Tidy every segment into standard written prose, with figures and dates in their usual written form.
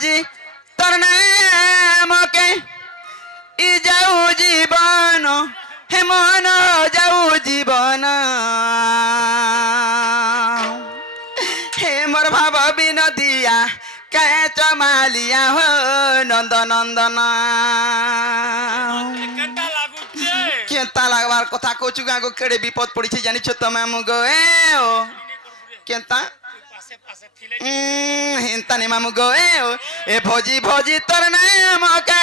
ভজি তোর নামকে ই যাও জীবন হে মন যাও জীবন হে মোর ভাব বিনোদিয়া কে চমালিয়া হো নন্দ নন্দন কেনতা লাগবার কথা কচু গাগো কেড়ে বিপদ পড়িছে জানিছ তুমি মুগো এ ও কেনতা হিন্তা নি মামু গো এ ভজি ভজি তোর নাম কে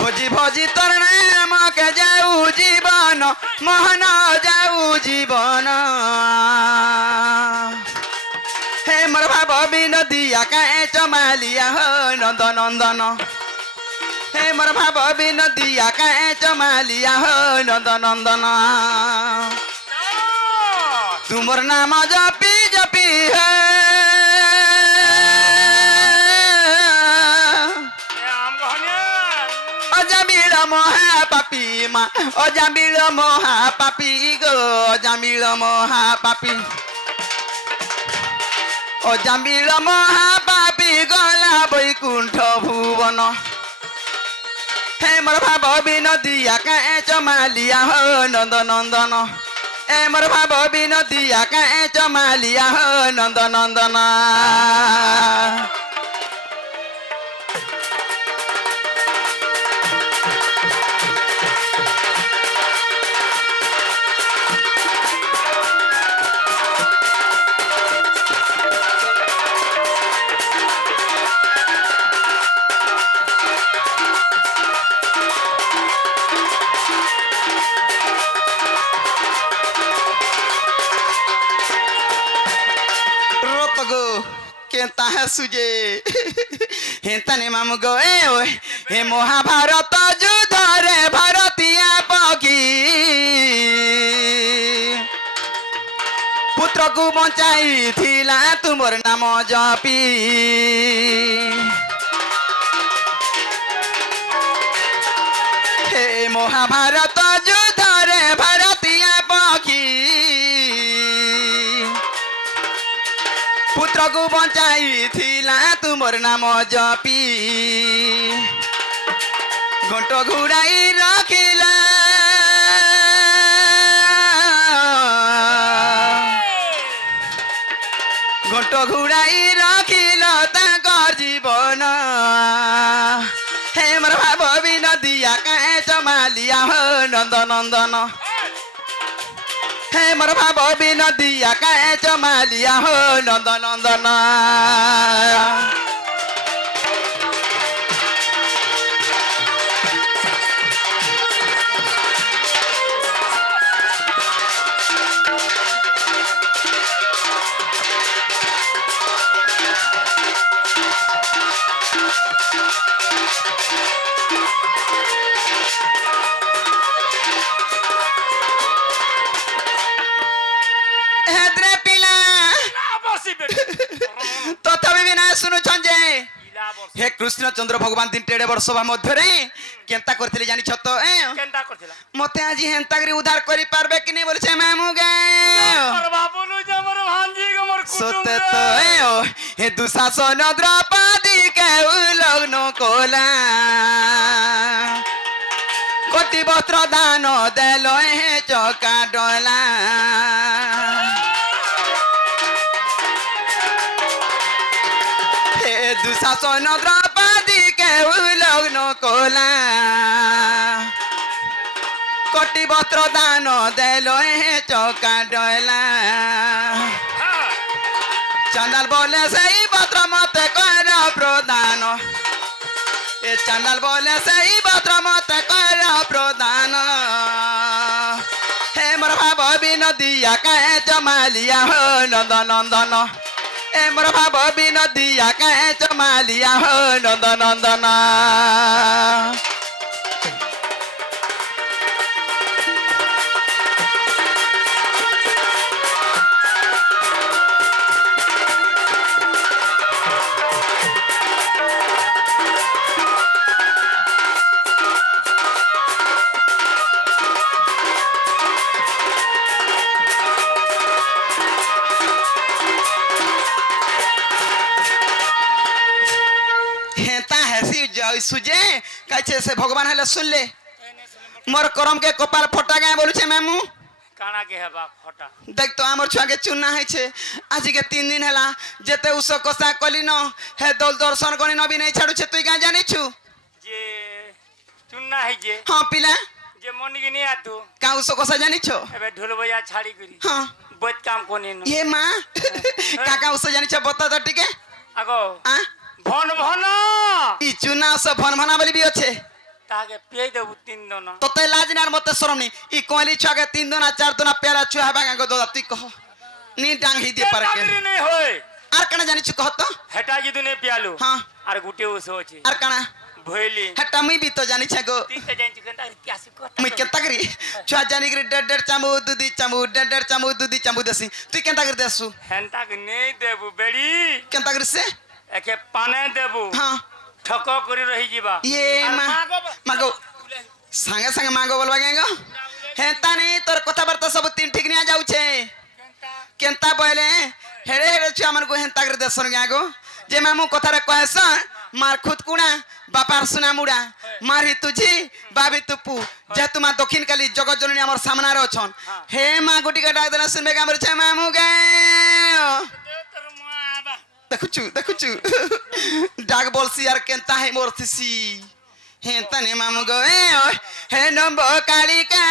ভজি ভজি তোর নাম কে যাও জীবন মোহন যাও জীবন হে মোর ভাব বিনোদিয়া কে চমালিয়া হো নন্দ নন্দন হে মোর ভাব বিনোদিয়া কে চমালিয়া হো নন্দ নন্দন তুমর নাম জপি জপি হে অজামিল মহা পাপি মা অজামিল মহা পাপি গো অজামিল মহা পাপি অজামিল মহা পাপি গলা বৈকুণ্ঠ ভুবন হে মোর ভাব বিনোদিয়া কে চমালিয়া হো নন্দ নন্দন এ মোর ভাব বিনোদিয়া কে চমালিয়া হো নন্দ নন্দন কেনতা সুজে হেন্তা নে মামু গো এ ওই হে মহাভারত যুদ্ধরে ভারতীয় পক্ষী পুত্রକୁ ବଞ୍ଚାଇଥିଲା ତୁମର ନାମ ଜପି ହେ ମହାଭାରତ ଯୁଦ୍ଧରେ ଭାରତୀୟ ପକ୍ଷୀ পুত্রକୁ ବଞ୍ଚାଇଥିଲା ତୁମର ନାମ ଜପି ଘଣ୍ଟ ଘୁରାଇ ରଖିଲା ঘণ্ট ঘুরাই রাখিল তাঙ্কর জীবন হে মোর ভাব বিনোদিয়া কে চমালিয়া হো নন্দ নন্দন হে মোর ভাব বিনোদিয়া কে চমালিয়া হো নন্দ নন্দন हे कृष्ण चंद्र भगवान दिन टेढ़े वर्ष मध्य केनता करथिले जानि छत केनता करथिला मते आज हेंता करी उधार करि पारबे कि नै बोलछे मामू गे और बाबूनु जे मोर भांजी गो मोर कुटुंब सत्य तो हे दुशासन द्रौपदी के उलग्न कोला कोटि वस्त्र दान देलो हे चका डोला हे दुशासन द्रौपदी के उलग्न कोला कोटि वस्त्र दान देलो हे चौका डोला चंडाल बोले सही वस्त्र मत कर प्रदान ए चंडाल बोले सही वस्त्र मत कर प्रदान हे मोर भाव विनोदिया के चमालिया हो नंद नंदन ए मोर भाव विनोदिया के चमालिया हो नंद नंदन सुजे कहछे से भगवान हेले सुन ले मोर करम के कपाल फटा गए बोलू छे मामू काना के हेबा फटा देख तो हमर छुआ के चुनना है छे आज के 3 दिन हला जेते उस कसा कली न हे दल दर्शन गणी नबी नहीं छाड़ू छे तुई का जानी छु जे चुनना है जे हां पिला जे मन के नहीं आतु का उस कसा जानी छो एबे ढोल बजा छाड़ी करी हां बहुत काम कोनी न ये मां काका उस जानी छो बता तो ठीक है आगो आ भन भन ई चुना से भन भना बोली भी अच्छे ताके पे देबु 3 दिन तो ते लाज नार मते शरम नी ई कोली छुआ के 3 दिन 4 दिन पेला छुआ बागा को दो ती कहो नी डांग ही दे पर के नहीं होय आर कना जानी छु कहत हेटा जी दुने पियालु हां आर गुटे उसो अछि आर कना भइली हटा मी भी तो जानी छगो ती से जानि चिकन प्यासी को मैं केता करी छुआ जानी करी डेढ़ चामू डेढ़ चामू दूधी चामू देसी तू केता कर देसु हेंता के नहीं देबु बेड़ी केता कर से एके पाने देबु हां ठको करी रही जीवा ये मागो संगे संगे मागो बोलवा गेगो हेता नहीं तोर कथा बार्ता सब तीन ठीक नहीं आ जाउ छे केंता बोले हेरे हेरे छुआ मन को हेंता कर देसन गेगो जे मामू कथा रे कहस मार खुद कुणा बापार सुना मुड़ा मारी तुझी बाबी तुपू जे तुमा दक्षिण काली जगत जननी हमर सामना रे अछन हे मा गुटी का डाक देना सुनबे का हमर छे मामू गे देखुचु डाक बोलसी यार केंता है मोर थिसी हे तने मामू गो हे नंबो काली का